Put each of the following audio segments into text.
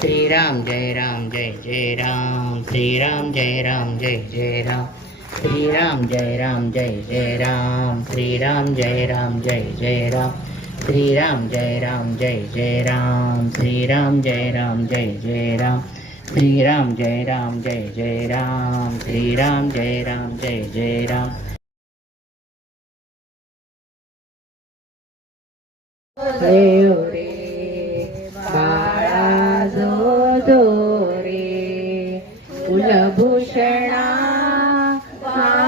श्री राम जय राम जय जय राम श्री राम जय राम जय जय राम श्री राम जय राम जय जय राम श्री राम जय राम जय जय राम श्री राम जय राम जय जय राम श्री राम जय राम जय जय राम श्री राम जय राम जय जय राम श्री राम जय राम जय जय राम देव रे า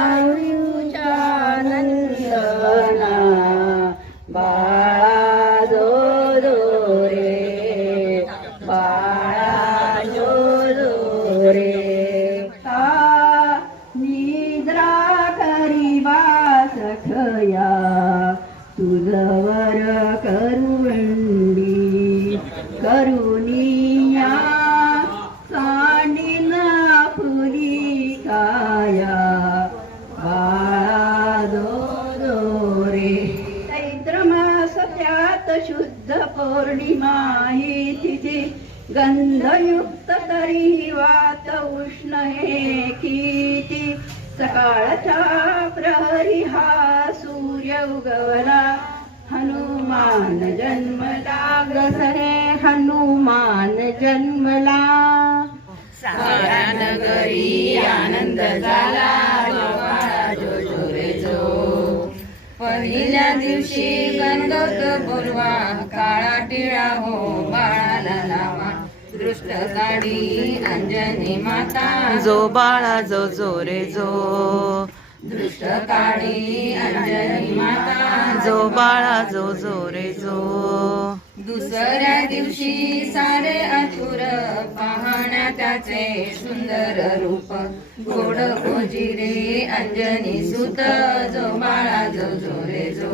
काया बाळा रे चैत्र त्यात शुद्ध पौर्णिमा ही गंधयुक्त तरी वात उष्ण हे किती. सकाळचा प्रहरी हा सूर्य उगवला. हनुमान जन्मला गसरे हनुमान जन्मला. साऱ्या नगरी आनंद झाला पहिल्या दिवशी गणगौत बोलवा काळा टिळा हो बाळाला लावा. दृष्ट गाडी अंजनी माता. जो बाळा जो जो रे जो दृष्ट काढी अंजनी माता जो बाळा जो जो रे जो दुसऱ्या दिवशी सारे अथुर पाहण्या त्याचे सुंदर रूप. गोड गोजिरे अंजनी सुत जो बाळा जो जो रे जो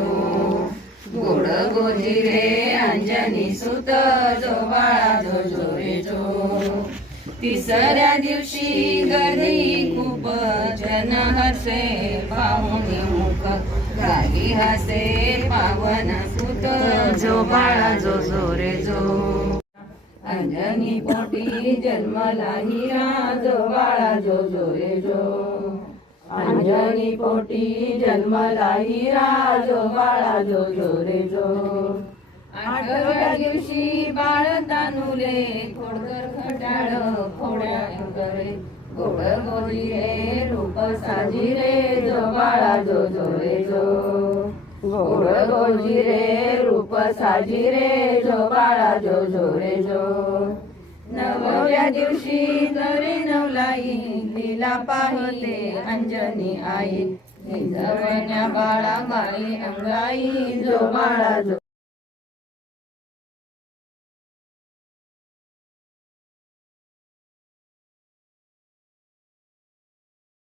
गोड गोजिरे अंजनी सुत जो बाळा जो जो रे जो तिसऱ्या दिवशी गर्दी खूप जन हसे पाहून मुख. गाली हसे पावन सुत जो बाळा जो जो रे जो. अंजनी पोटी जन्मला हिरा जो बाळा जो जो रे जो. अंजनी पोटी जन्मला हिरा जो बाळा जो जो रे जो. आठव्या दिवशी बाळ तानुले खोडकर खटाळ खोड्या करे गोड गोरी रे रूप साजी रे जो बाळा जो जो रे जो. गोड गोजी रे रूप साजी रे जो बाळा जो जो रे जो. नवव्या दिवशी तरी नवलाई लीला पाहिले अंजनी आई. निजवण्या बाळा माई अंगाई जो बाळा जो